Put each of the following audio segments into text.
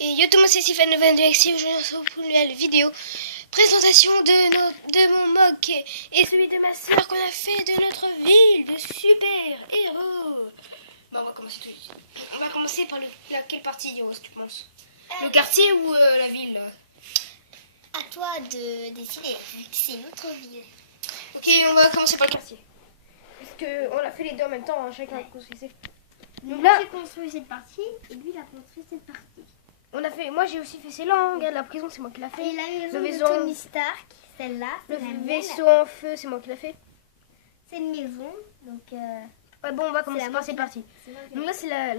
Et yo tout le monde, c'est Stéphane de Alexis. Aujourd'hui, on se retrouve pour une nouvelle vidéo. Présentation de mon mock et celui de ma soeur qu'on a fait de notre ville de super héros. Bon, on va commencer tout de suite. On va commencer par laquelle partie, Rose, tu penses? Le quartier ou la ville là? À toi de décider, vu que c'est notre ville. Ok, on va commencer par le quartier. Parce qu'on a fait les deux en même temps, hein, chacun a construit. Donc là, j'ai construit cette partie et lui, il a construit cette partie. On a fait, moi j'ai aussi fait ces là, regarde la prison, c'est moi qui l'a fait. Et la maison le de Tony Stark, celle-là, le c'est la vaisseau mienne. en feu, c'est moi qui l'a fait. C'est une maison, donc... Ouais, bon, on va commencer par ces parties. C'est Donc là, c'est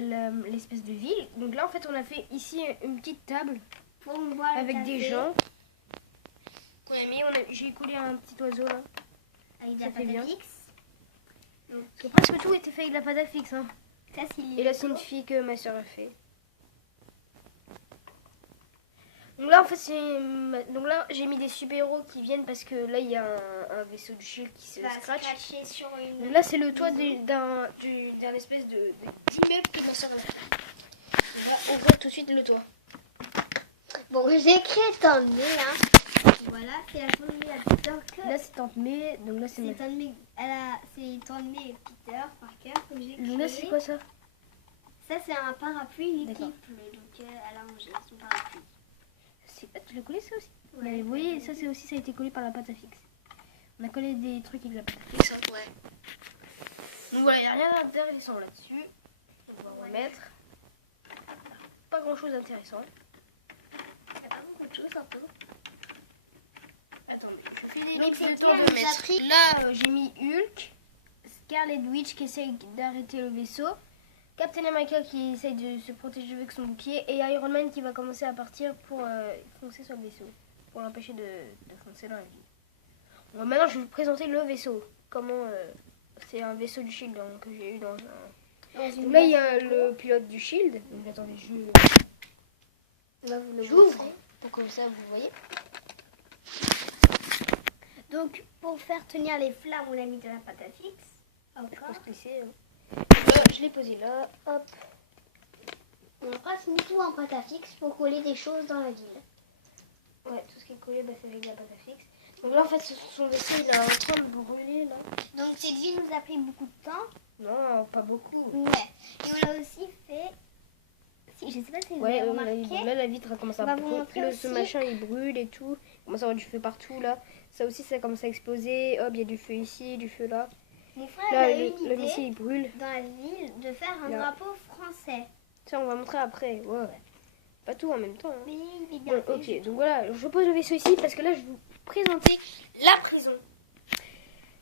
l'espèce de ville. Donc là, en fait, on a fait ici une petite table pour boire le avec café, des gens qu'on a mis. J'ai collé un petit oiseau là. avec de Ça la fait bien. pâte à fixe. Parce que presque tout était fait avec de la pâte à fixe. Hein. Ça, c'est Et là, c'est une fille que ma soeur a fait. Donc là, en fait, donc là, j'ai mis des super-héros qui viennent parce que là, il y a un vaisseau du Shield qui se scratch. Sur une... Donc là, c'est le toit d'un espèce d'immeuble que ma soeur a fait. Donc là, on voit tout de suite le toit. Bon, j'ai écrit Tante May, hein. Voilà, c'est la Tante May à Peter. Là, c'est Tante May. Donc là, c'est ma... Tante May, c'est Tante May et Peter Parker, comme j'ai écrit. Donc là, c'est quoi ça? Ça, c'est un parapluie qui D'accord. pleut, donc elle a rangé son parapluie. Ah, tu l'as collé ça aussi? Ouais. Mais vous voyez, ça c'est aussi, ça a été collé par la pâte à fixe. On a collé des trucs avec la pâte à fixe. Ouais. Donc voilà, il n'y a rien d'intéressant là-dessus. On va remettre. Pas grand-chose d'intéressant. Il y a pas beaucoup de choses un peu. Attendez, je fais les Donc, livres, c'est le temps toi, de nous a mettre. pris- Là, j'ai mis Hulk, Scarlet Witch qui essaye d'arrêter le vaisseau, Captain America qui essaye de se protéger avec son bouclier et Iron Man qui va commencer à partir pour foncer sur le vaisseau, pour l'empêcher de foncer dans la ville. Bon, maintenant, je vais vous présenter le vaisseau. Comment c'est un vaisseau du Shield hein, que j'ai eu dans un... Donc là, il y a le pilote du Shield. Donc attendez, Là, vous le j'ouvre montrez. pour comme ça vous voyez. Donc, pour faire tenir les flammes, on a mis de la pâte à fixe. Je Encore. pense que c'est... Là, je l'ai posé là, hop. On passe tout en pâte à fixe pour coller des choses dans la ville. Ouais, tout ce qui est collé, bah, c'est avec la pâte à fixe. Donc là, en fait, son vaisseau, il est en train de brûler, là. Donc, cette ville nous a pris beaucoup de temps. Non, pas beaucoup. Ouais. Et on a aussi fait... Si, je sais pas si vous Ouais, avez remarqué. là, la vitre a commencé On à va vous brûler. montrer Ce aussi. machin, il brûle et tout. Il commence à avoir du feu partout, là. Ça aussi, ça commence à exploser. Hop, il y a du feu ici, du feu là. Mon frère Là, a eu le missile, l'idée il brûle. dans la ville de faire un Là. drapeau français. Ça, on va montrer après. Ouais. Pas tout en même temps. Hein. Mais il est bien Bon, fait. ok, donc voilà, je pose le vaisseau ici parce que là, je vais vous présenter la prison.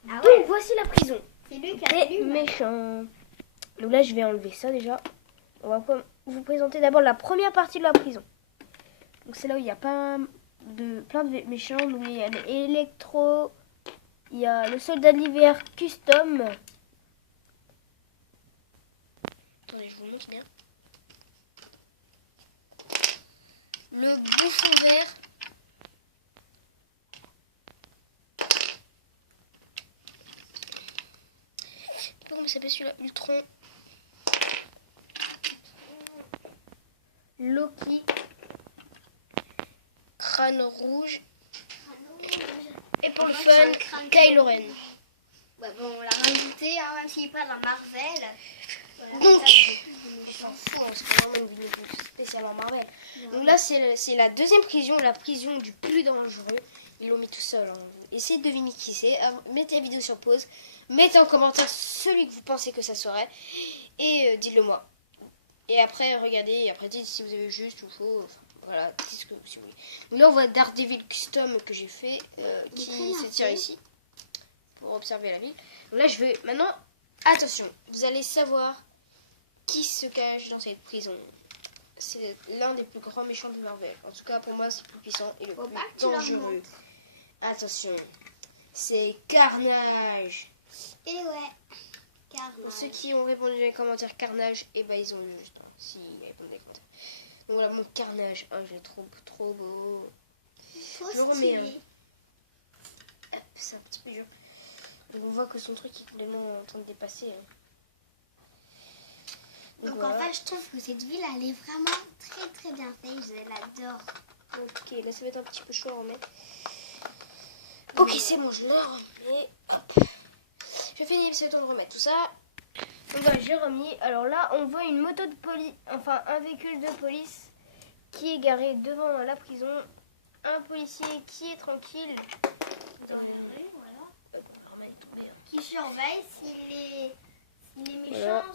Ah Donc, ouais, voici la prison. c'est lui qui a fait Des lui. méchants. Donc là, je vais enlever ça déjà. On va vous présenter d'abord la première partie de la prison. Donc c'est là où il y a plein de méchants. Donc il y a l'électro, il y a le soldat de l'hiver custom. Attendez, je vous montre bien. Le bouffon vert. Je sais pas comment il s'appelle celui-là. Ultron. Loki. Crâne rouge. Et pour le En fait, c'est fun, un crâne Kylo Ren. Ouais, bon, on l'a rajouté, hein, même s'il n'est pas dans Marvel. Voilà, Donc, ça, on s'en fout, hein, c'est pas vraiment une vidéo spécialement Marvel. Donc là, c'est la deuxième prison, la prison du plus dangereux. Ils l'ont mis tout seul. Hein. Essayez de deviner qui c'est. Mettez la vidéo sur pause. Mettez en commentaire celui que vous pensez que ça serait. Et dites-le moi. Et après, regardez. Et après, dites si vous avez juste ou faux. Enfin, voilà, dites ce que si vous voulez. Donc là, on voit Daredevil Custom que j'ai fait. Qui se tire ici. Pour observer la ville. Donc là, je vais maintenant... Attention, vous allez savoir qui se cache dans cette prison. C'est l'un des plus grands méchants de Marvel. En tout cas, pour moi, c'est le plus puissant et le Faut plus pas que tu leur dangereux. montres. Attention, c'est Carnage. Et ouais, car Pour ceux qui ont répondu dans les commentaires Carnage, et ben ils ont eu juste. Hein, si ils répondent dans les commentaires. Donc voilà mon Carnage. Oh, je l'ai trop beau. Je le remets. Hein. Hop, c'est un petit peu dur. Donc on voit que son truc est complètement en train de dépasser. Hein. Donc voilà. en fait, je trouve que cette ville, elle est vraiment très très bien faite. Je l'adore. Ok, là ça va être un petit peu chaud à remettre. Ok, c'est bon, je le remets. Hop. Je finis, c'est le temps de remettre tout ça. Donc voilà, j'ai remis. Alors là, on voit une moto de police, enfin un véhicule de police qui est garé devant la prison. Un policier qui est tranquille. Dans la rue, voilà. Hop, on va remettre tomber. Qui surveille si les Voilà. méchants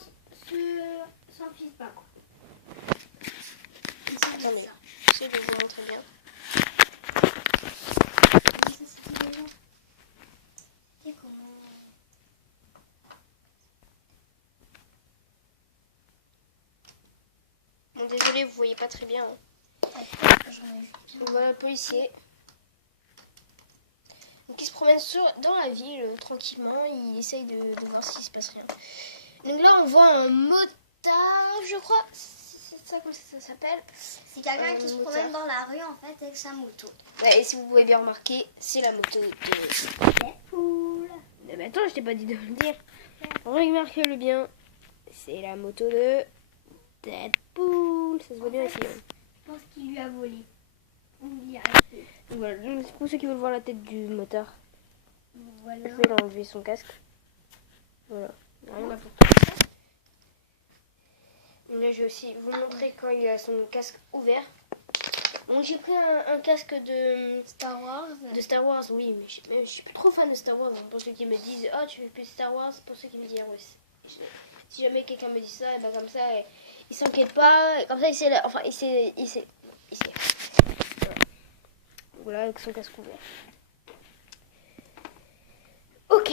s'en fichent pas. Quoi. Attendez, j'essaie de vous montrer bien. Bon, désolé, vous voyez pas très bien. Hein. Donc voilà le policier. Donc il se promène dans la ville tranquillement. Il essaye de voir s'il se passe rien. Donc là, on voit un motard, je crois. C'est ça comme ça s'appelle. C'est quelqu'un qui se motard. promène dans la rue en fait avec sa moto. Ouais, et si vous pouvez bien remarquer, c'est la moto de... Deadpool. Mais attends, je t'ai pas dit de le dire. Remarquez-le bien. C'est la moto de Deadpool. Ça se voit bien ici. Hein. Je pense qu'il lui a volé. Ou il y a resté. Donc voilà, donc, pour ceux qui veulent voir la tête du motard, Voilà. je vais enlever son casque. Voilà. Rien à foutre. Là, je vais aussi vous montrer quand il a son casque ouvert. Bon, j'ai pris un casque de Star Wars. Oui, mais je suis plus trop fan de Star Wars. Hein, pour ceux qui me disent, ah, tu fais plus Star Wars, pour ceux qui me disent, ah, ouais, si jamais quelqu'un me dit ça, et ben comme ça, il s'inquiète pas, et comme ça, il sait, enfin, il sait. Voilà, avec son casque ouvert. Ok,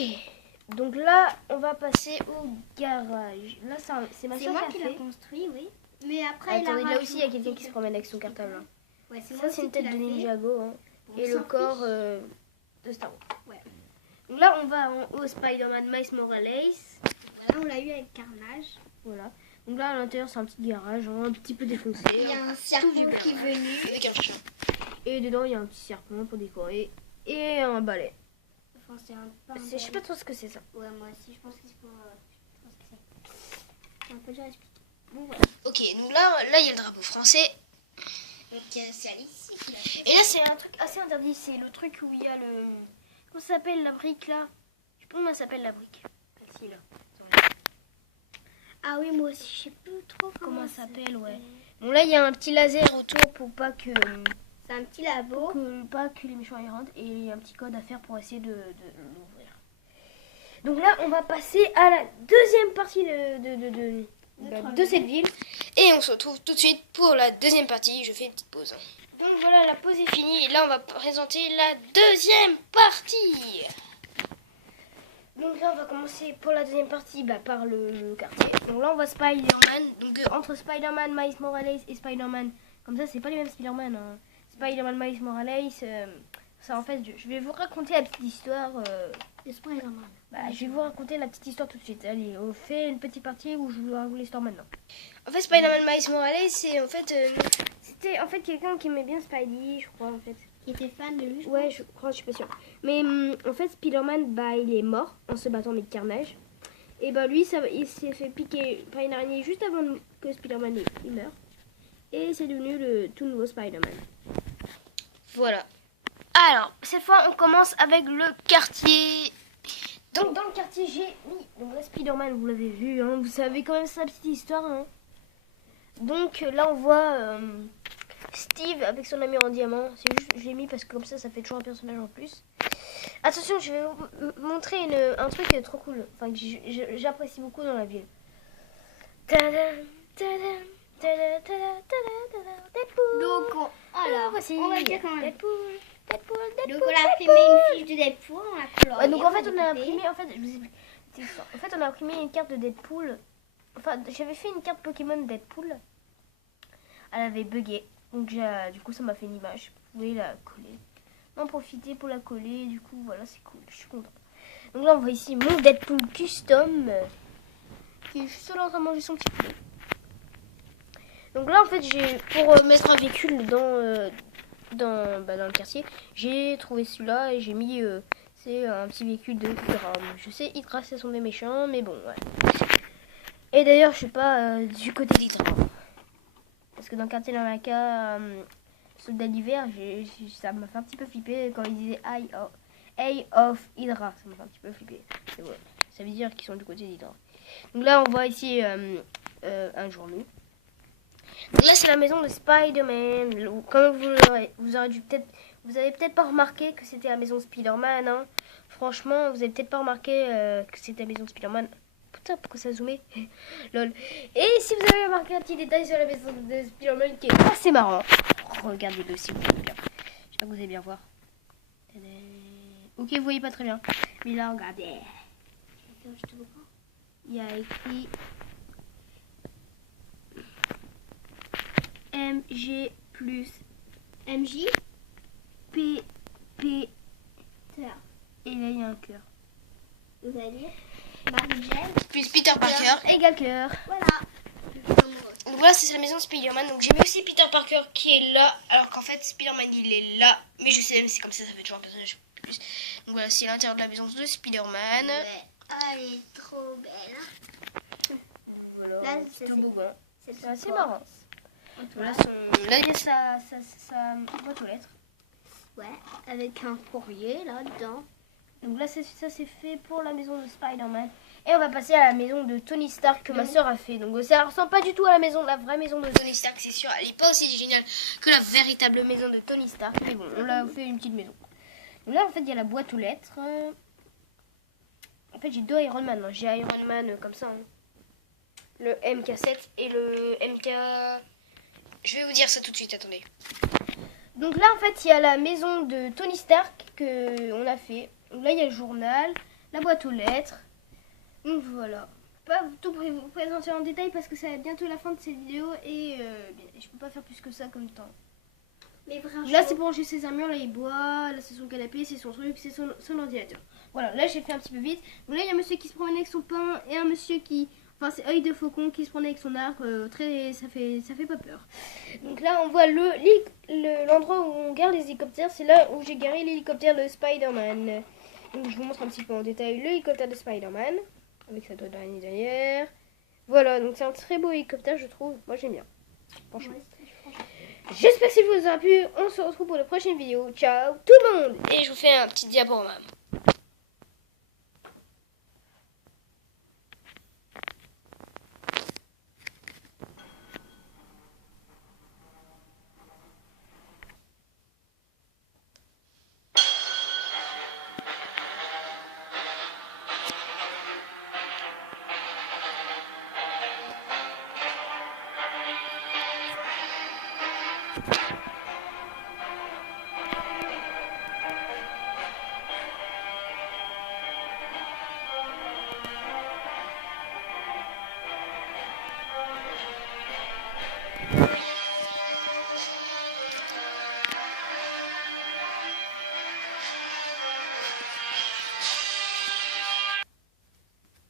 donc là, on va passer au garage. Là, c'est ma C'est soeur moi qui qui a l'ai fait. construit, oui. Mais après, Attendez, il a là aussi, il y a quelqu'un qui se promène avec son cartable. Hein. Ouais, c'est moi Ça, c'est aussi une tête qui de l'a fait. Ninjago. Hein. On Et s'en le corps fiche. de Star Wars. Ouais. Donc là, on va au Spider-Man Miles Morales. Voilà, on l'a eu avec Carnage. Voilà. Donc là, à l'intérieur, c'est un petit garage, hein, un petit peu défoncé. Il y a un Tout serpent du qui est garage. venu. Avec un chat. Et dedans, il y a un petit serpent pour décorer. Et un balai. Enfin, c'est un pas un Je sais pas trop ce que c'est ça. Ouais, moi aussi, je pense que c'est pour. Je pense que c'est un peu dur à expliquer. Bon, voilà. Ok, donc là, il y a le drapeau français. Donc, c'est Alice qui l'a fait. Et là, c'est un truc assez interdit. C'est le truc où il y a le... Comment ça s'appelle, la brique, là? Je sais pas comment ça s'appelle, la brique. Celle-ci, là. Ah oui, moi aussi, je sais plus trop Comment ça s'appelle, ouais. Bon, là, il y a un petit laser autour pour pas que... C'est un petit labo. Pas que les méchants y rentrent. Et il y a un petit code à faire pour essayer de l'ouvrir. Donc là, on va passer à la deuxième partie de cette ville. Et on se retrouve tout de suite pour la deuxième partie. Je fais une petite pause. Donc voilà, la pause est finie. Et là, on va présenter la deuxième partie. Donc là, on va commencer pour la deuxième partie par le quartier. Donc là, on va Spider-Man. Donc entre Spider-Man, Miles Morales et Spider-Man. Comme ça, c'est pas les mêmes Spider-Man. Hein. Spider-Man, Miles Morales. Ça, en fait, je vais vous raconter la petite histoire. De Spider-Man. Je vais vous raconter la petite histoire tout de suite. Allez, on fait une petite partie où je vous raconte l'histoire maintenant. En fait, Spider-Man Miles Morales, c'est en fait... c'était en fait quelqu'un qui aimait bien Spidey, je crois, en fait. Qui était fan de lui, Ouais, je crois, je suis pas sûre. Mais en fait, Spider-Man, il est mort en se battant avec Carnage. Et lui, il s'est fait piquer par une araignée juste avant que Spider-Man il meure. Et c'est devenu le tout nouveau Spider-Man. Voilà. Alors, cette fois, on commence avec le quartier. Donc, dans le quartier, j'ai mis... Donc là, Spider-Man, vous l'avez vu, hein, vous savez quand même sa petite histoire. Hein. Donc, là, on voit Steve avec son ami en diamant. C'est juste, je l'ai mis parce que comme ça fait toujours un personnage en plus. Attention, je vais vous montrer un truc trop cool. Enfin, que j'apprécie beaucoup dans la ville. Tadam, tadam, tadam, tadam, tadam, Deadpool. Donc, alors, voici on va dire quand même. Deadpool. Donc, on a imprimé une fiche de Deadpool, on a colorié. Ouais, donc en fait, on a découpé. imprimé, je vous explique. En fait, on a imprimé une carte de Deadpool. Enfin, j'avais fait une carte Pokémon Deadpool. Elle avait bugué. Donc, du coup, ça m'a fait une image. Vous pouvez la coller. En profiter pour la coller. Du coup, voilà, c'est cool. Je suis contente. Donc là, on voit ici mon Deadpool custom. Qui est juste là en train de manger son petit poulet. Donc là, en fait, pour mettre un véhicule dans le quartier, j'ai trouvé celui-là et j'ai mis c'est un petit véhicule de Hydra. Je sais, Hydra, ce sont des méchants, mais bon, ouais. Et d'ailleurs, je sais pas, du côté des trains. Parce que dans Captain America, Soldat d'hiver, ça m'a fait un petit peu flipper quand il disait Eye of Hydra. Ça m'a fait un petit peu flipper. Et voilà. Ça veut dire qu'ils sont du côté d'Hydra. Donc là, on voit ici un journaux. Donc là, c'est la maison de Spider-Man. Comme vous avez peut-être pas remarqué que c'était la maison de Spider-Man. Hein. Franchement, vous avez peut-être pas remarqué que c'était la maison de Spider-Man. Putain, pourquoi ça zoomait? Lol. Et si vous avez remarqué un petit détail sur la maison de Spider-Man qui est assez marrant, regardez-le si vous voulez bien. Je sais pas que vous allez bien voir. Ok, vous voyez pas très bien. Mais là, regardez. Il y a écrit MG plus MJ. PP. Et là, il y a un cœur. Vous allez lire Mary Jane Plus Peter Parker égale cœur. Voilà. Donc voilà, c'est la maison de Spider-Man. Donc j'ai mis aussi Peter Parker qui est là. Alors qu'en fait, Spider-Man il est là. Mais je sais, c'est comme ça fait toujours un personnage plus. Donc voilà, c'est l'intérieur de la maison de Spider-Man. Ouais. Ah, elle est trop belle. Voilà, Là, c'est tout beau. C'est assez marrant. marrant. Là, il y a sa boîte aux lettres. Ouais, avec un courrier là-dedans. Donc là, ça c'est fait pour la maison de Spider-Man. Et on va passer à la maison de Tony Stark que ma soeur a fait. Donc ça ressemble pas du tout à la vraie maison de Tony Stark, c'est sûr. Elle est pas aussi géniale que la véritable maison de Tony Stark. Mais bon, on l'a fait une petite maison. Donc là, en fait, il y a la boîte aux lettres. En fait, j'ai deux Iron Man. Hein. J'ai Iron Man comme ça. Hein. Le MK7 et le MK... Je vais vous dire ça tout de suite, attendez. Donc là, en fait, il y a la maison de Tony Stark qu'on a fait. Donc là, il y a le journal, la boîte aux lettres. Donc voilà. Pas tout vous présenter en détail parce que ça va être bientôt la fin de cette vidéo et je peux pas faire plus que ça comme temps. Mais franchement... Là, c'est pour ranger ses armures, là, il boit, là, c'est son canapé, c'est son truc, c'est son ordinateur. Voilà, là, j'ai fait un petit peu vite. Donc là, il y a un monsieur qui se promène avec son pain et un monsieur qui... Enfin, c'est œil de faucon qui se promène avec son arc. Ça fait pas peur. Donc là, on voit l'endroit où on garde les hélicoptères. C'est là où j'ai garé l'hélicoptère de Spider-Man. Donc je vous montre un petit peu en détail l'hélicoptère de Spider-Man. Avec sa toile d'araignée derrière. Voilà, donc c'est un très beau hélicoptère, je trouve. Moi, j'aime bien. Franchement. J'espère que ça vous aura plu. On se retrouve pour la prochaine vidéo. Ciao tout le monde. Et je vous fais un petit diaporama.